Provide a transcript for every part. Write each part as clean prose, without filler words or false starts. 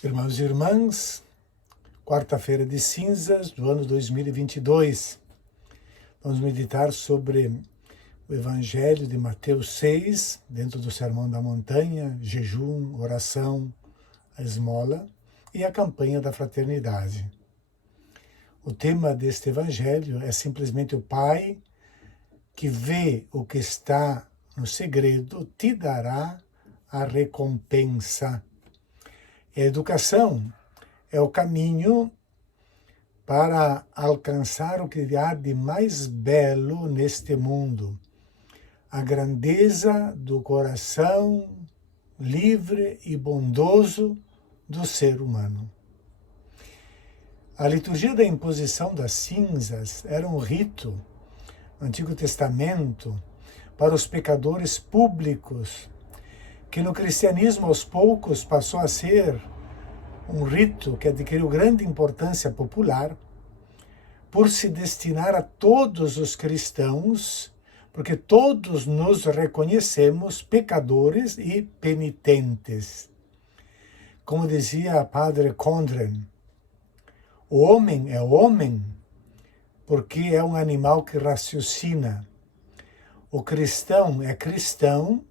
Irmãos e irmãs, quarta-feira de cinzas do ano 2022. Vamos meditar sobre o Evangelho de Mateus 6, dentro do Sermão da Montanha, jejum, oração, a esmola e a campanha da fraternidade. O tema deste Evangelho é simplesmente o Pai que vê o que está no segredo, te dará a recompensa. A educação é o caminho para alcançar o que há de mais belo neste mundo, a grandeza do coração livre e bondoso do ser humano. A liturgia da imposição das cinzas era um rito no Antigo Testamento para os pecadores públicos, que no cristianismo aos poucos passou a ser um rito que adquiriu grande importância popular por se destinar a todos os cristãos, porque todos nos reconhecemos pecadores e penitentes. Como dizia Padre Condren, o homem é homem porque é um animal que raciocina. O cristão é cristão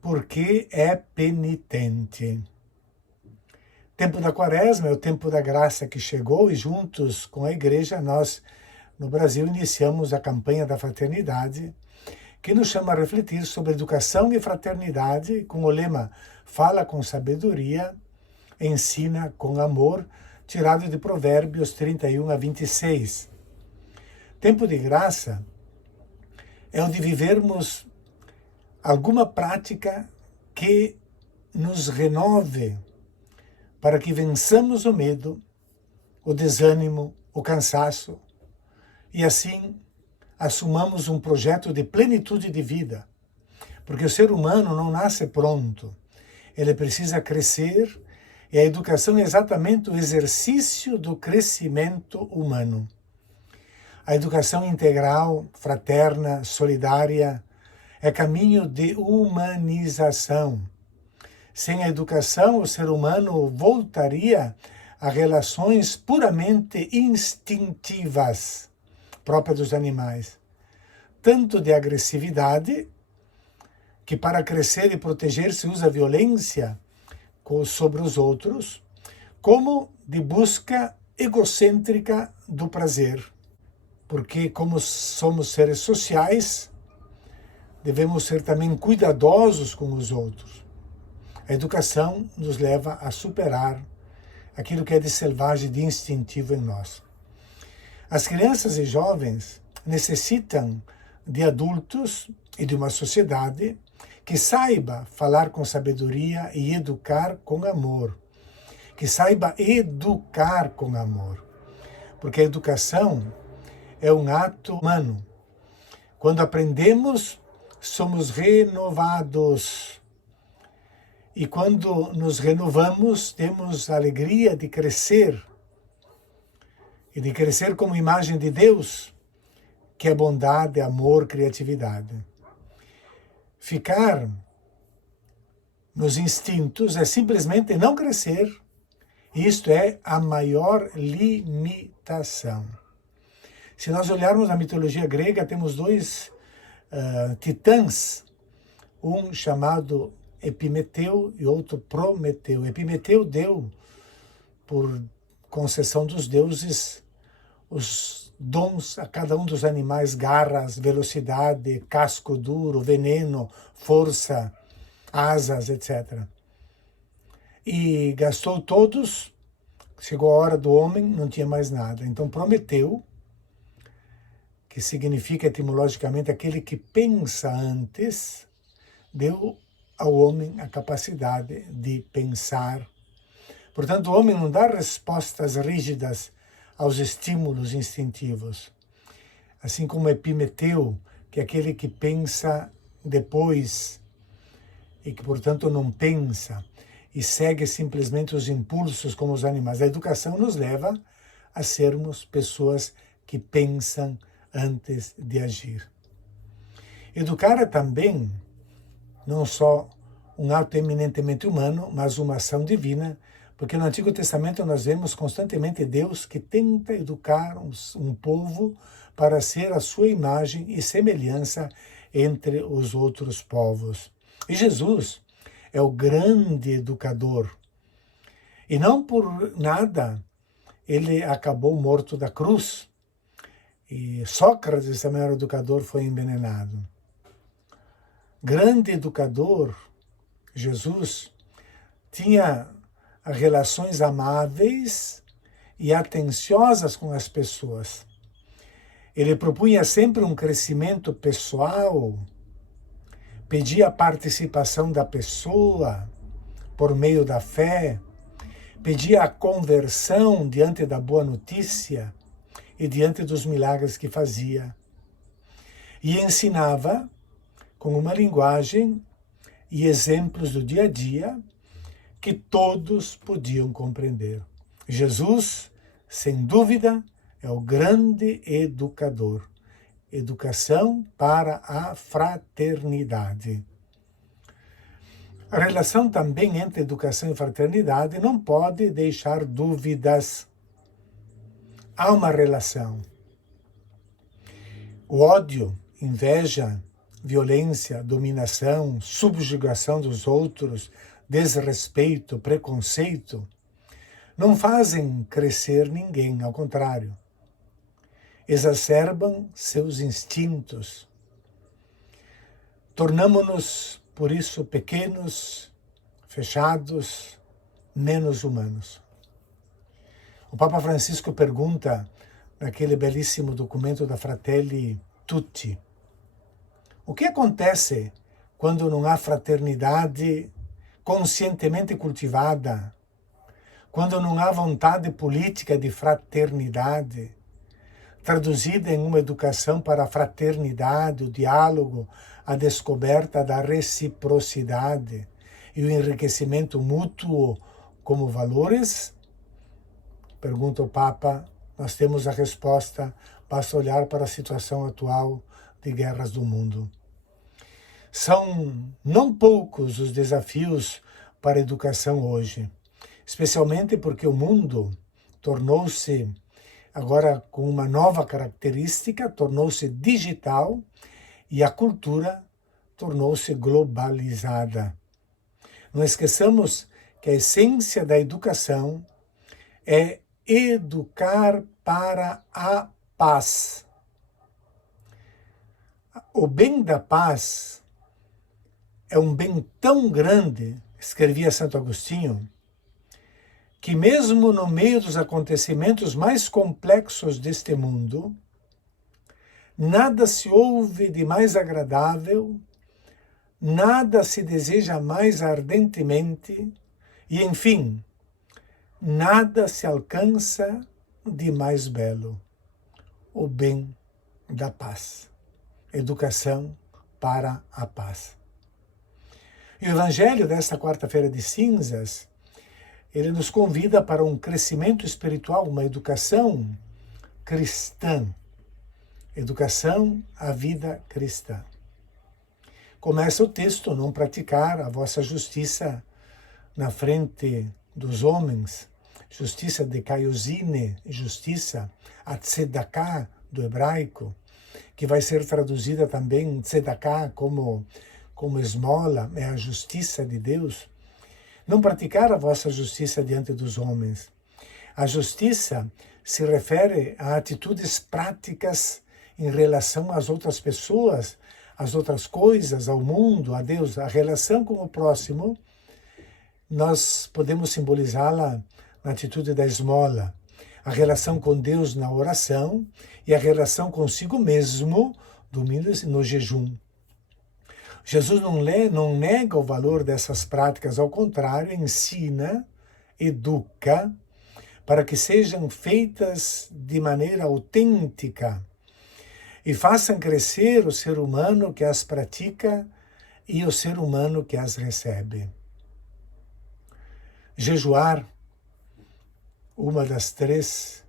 porque é penitente. O tempo da Quaresma é o tempo da graça que chegou e juntos com a Igreja nós, no Brasil, iniciamos a campanha da fraternidade, que nos chama a refletir sobre educação e fraternidade com o lema Fala com sabedoria, ensina com amor, tirado de Provérbios 31 a 26. Tempo de graça é o de vivermos alguma prática que nos renove, para que vençamos o medo, o desânimo, o cansaço, e assim assumamos um projeto de plenitude de vida. Porque o ser humano não nasce pronto, ele precisa crescer, e a educação é exatamente o exercício do crescimento humano. A educação integral, fraterna, solidária, é caminho de humanização. Sem a educação, o ser humano voltaria a relações puramente instintivas, próprias dos animais. Tanto de agressividade, que para crescer e proteger-se usa violência sobre os outros, como de busca egocêntrica do prazer. Porque, como somos seres sociais, devemos ser também cuidadosos com os outros. A educação nos leva a superar aquilo que é de selvagem, de instintivo em nós. As crianças e jovens necessitam de adultos e de uma sociedade que saiba falar com sabedoria e educar com amor. Que saiba educar com amor. Porque a educação é um ato humano. Quando aprendemos, somos renovados. E quando nos renovamos, temos a alegria de crescer. E de crescer como imagem de Deus, que é bondade, amor, criatividade. Ficar nos instintos é simplesmente não crescer. Isto é a maior limitação. Se nós olharmos na mitologia grega, temos dois titãs, um chamado Epimeteu e outro Prometeu. Epimeteu deu, por concessão dos deuses, os dons a cada um dos animais: garras, velocidade, casco duro, veneno, força, asas, etc. E gastou todos, chegou a hora do homem, não tinha mais nada. Então Prometeu, que significa etimologicamente aquele que pensa antes, deu ao homem a capacidade de pensar. Portanto, o homem não dá respostas rígidas aos estímulos instintivos. Assim como Epimeteu, que é aquele que pensa depois e que, portanto, não pensa e segue simplesmente os impulsos como os animais. A educação nos leva a sermos pessoas que pensam antes de agir. Educar é também não só um ato eminentemente humano, mas uma ação divina, Porque no Antigo Testamento nós vemos constantemente Deus que tenta educar um povo para ser a sua imagem e semelhança entre os outros povos. E Jesus é o grande educador. E não por nada ele acabou morto da cruz. E Sócrates, também era educador, foi envenenado. Grande educador, Jesus, tinha relações amáveis e atenciosas com as pessoas. Ele propunha sempre um crescimento pessoal, pedia a participação da pessoa por meio da fé, pedia a conversão diante da boa notícia e diante dos milagres que fazia. E ensinava com uma linguagem e exemplos do dia a dia que todos podiam compreender. Jesus, sem dúvida, é o grande educador. Educação para a fraternidade. A relação também entre educação e fraternidade não pode deixar dúvidas. Há uma relação. O ódio, inveja, violência, dominação, subjugação dos outros, desrespeito, preconceito, não fazem crescer ninguém, ao contrário. Exacerbam seus instintos. Tornamo-nos, por isso, pequenos, fechados, menos humanos. O Papa Francisco pergunta, naquele belíssimo documento da Fratelli Tutti, o que acontece quando não há fraternidade conscientemente cultivada, quando não há vontade política de fraternidade, traduzida em uma educação para a fraternidade, o diálogo, a descoberta da reciprocidade e o enriquecimento mútuo como valores? Pergunta o Papa, nós temos a resposta, basta olhar para a situação atual de guerras do mundo. São não poucos os desafios para a educação hoje, especialmente porque o mundo tornou-se, agora com uma nova característica, tornou-se digital e a cultura tornou-se globalizada. Não esqueçamos que a essência da educação é educar para a paz. O bem da paz é um bem tão grande, escrevia Santo Agostinho, que mesmo no meio dos acontecimentos mais complexos deste mundo, nada se ouve de mais agradável, nada se deseja mais ardentemente e, enfim, nada se alcança de mais belo. O bem da paz. Educação para a paz. E o Evangelho desta quarta-feira de cinzas, ele nos convida para um crescimento espiritual, uma educação cristã. Educação à vida cristã. Começa o texto, não praticar a vossa justiça na frente dos homens, justiça de kaiosine, justiça, a tzedakah do hebraico, que vai ser traduzida também, tzedakah, como esmola, é a justiça de Deus. Não praticar a vossa justiça diante dos homens. A justiça se refere a atitudes práticas em relação às outras pessoas, às outras coisas, ao mundo, a Deus. A relação com o próximo, nós podemos simbolizá-la na atitude da esmola. A relação com Deus na oração e a relação consigo mesmo no jejum. Jesus não nega o valor dessas práticas, ao contrário, ensina, educa, para que sejam feitas de maneira autêntica e façam crescer o ser humano que as pratica e o ser humano que as recebe. Jejuar, uma das três,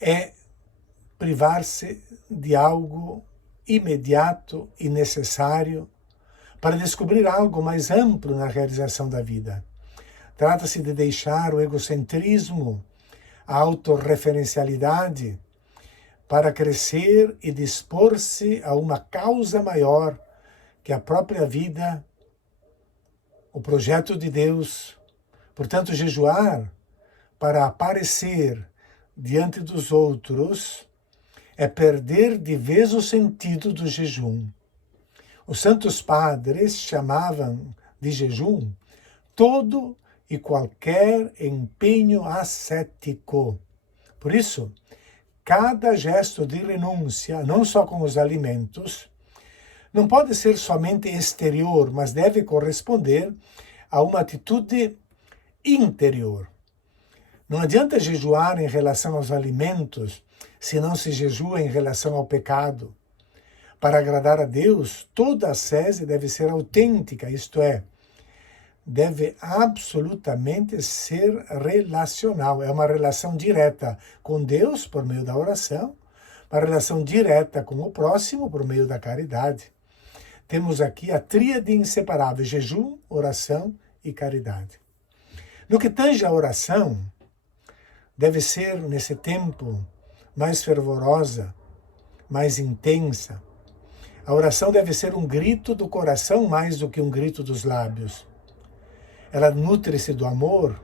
é privar-se de algo imediato e necessário para descobrir algo mais amplo na realização da vida. Trata-se de deixar o egocentrismo, a autorreferencialidade, para crescer e dispor-se a uma causa maior que a própria vida, o projeto de Deus. Portanto, jejuar para aparecer diante dos outros é perder de vez o sentido do jejum. Os santos padres chamavam de jejum todo e qualquer empenho ascético. Por isso, cada gesto de renúncia, não só com os alimentos, não pode ser somente exterior, mas deve corresponder a uma atitude interior. Não adianta jejuar em relação aos alimentos se não se jejua em relação ao pecado. Para agradar a Deus, toda ascese deve ser autêntica, isto é, deve absolutamente ser relacional. É uma relação direta com Deus por meio da oração, uma relação direta com o próximo por meio da caridade. Temos aqui a tríade inseparável: jejum, oração e caridade. No que tange à oração, deve ser, nesse tempo, mais fervorosa, mais intensa. A oração deve ser um grito do coração mais do que um grito dos lábios. Ela nutre-se do amor,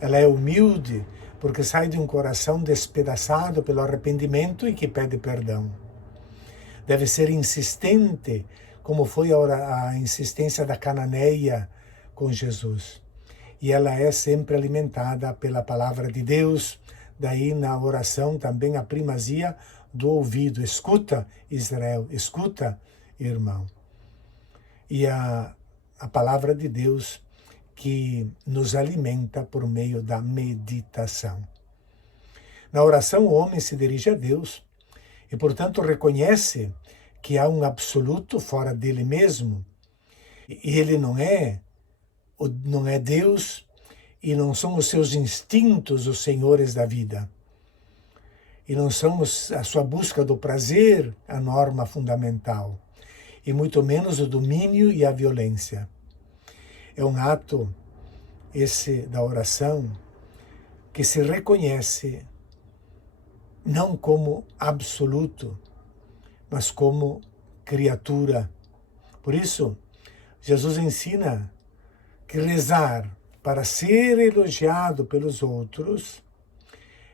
ela é humilde, porque sai de um coração despedaçado pelo arrependimento e que pede perdão. Deve ser insistente, como foi a insistência da cananeia com Jesus. E ela é sempre alimentada pela palavra de Deus, daí na oração também a primazia do ouvido. Escuta, Israel, escuta, irmão. E a palavra de Deus que nos alimenta por meio da meditação. Na oração, o homem se dirige a Deus e, portanto, reconhece que há um absoluto fora dele mesmo. E ele não é Deus e não são os seus instintos os senhores da vida. E não são a sua busca do prazer a norma fundamental, e muito menos o domínio e a violência. É um ato, esse da oração, que se reconhece não como absoluto, mas como criatura. Por isso, Jesus ensina que rezar para ser elogiado pelos outros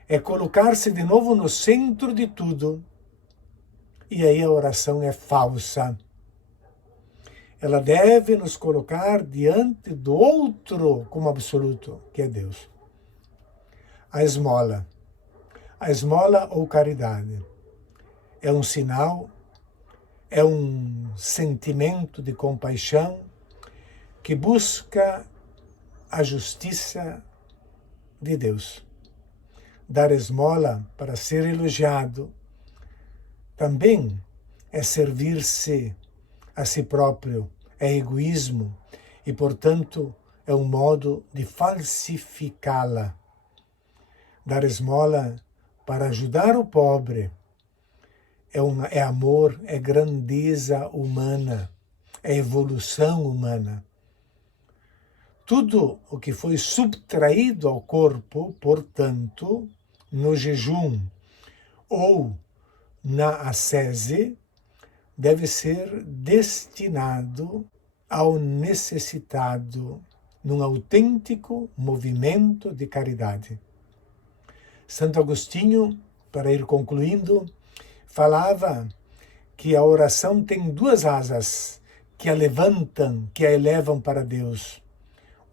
é colocar-se de novo no centro de tudo. E aí a oração é falsa. Ela deve nos colocar diante do outro como absoluto, que é Deus. A esmola ou caridade, é um sinal, é um sentimento de compaixão que busca a justiça de Deus. Dar esmola para ser elogiado também é servir-se a si próprio, é egoísmo e, portanto, é um modo de falsificá-la. Dar esmola para ajudar o pobre é amor, é grandeza humana, é evolução humana. Tudo o que foi subtraído ao corpo, portanto, no jejum ou na ascese, deve ser destinado ao necessitado num autêntico movimento de caridade. Santo Agostinho, para ir concluindo, falava que a oração tem duas asas que a levantam, que a elevam para Deus: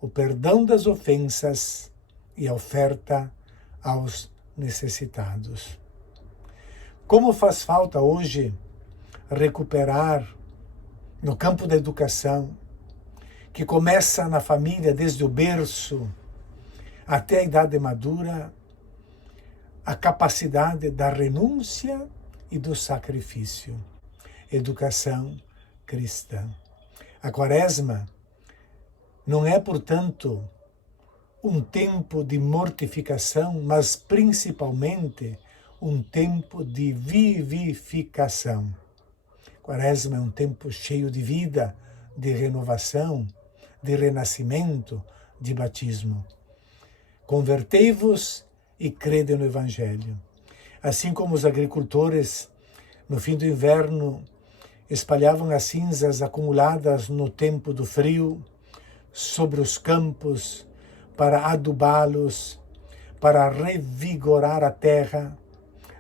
o perdão das ofensas e a oferta aos necessitados. Como faz falta hoje recuperar no campo da educação, que começa na família desde o berço até a idade madura, a capacidade da renúncia e do sacrifício. Educação cristã. A Quaresma não é, portanto, um tempo de mortificação, mas principalmente um tempo de vivificação. Quaresma é um tempo cheio de vida, de renovação, de renascimento, de batismo. Convertei-vos e crede no Evangelho. Assim como os agricultores, no fim do inverno, espalhavam as cinzas acumuladas no tempo do frio sobre os campos para adubá-los, para revigorar a terra,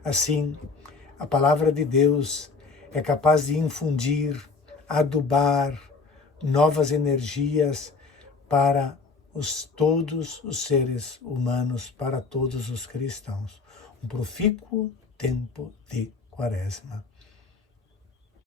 assim, a palavra de Deus é capaz de infundir, adubar novas energias para todos os seres humanos, para todos os cristãos. Um profícuo tempo de Quaresma.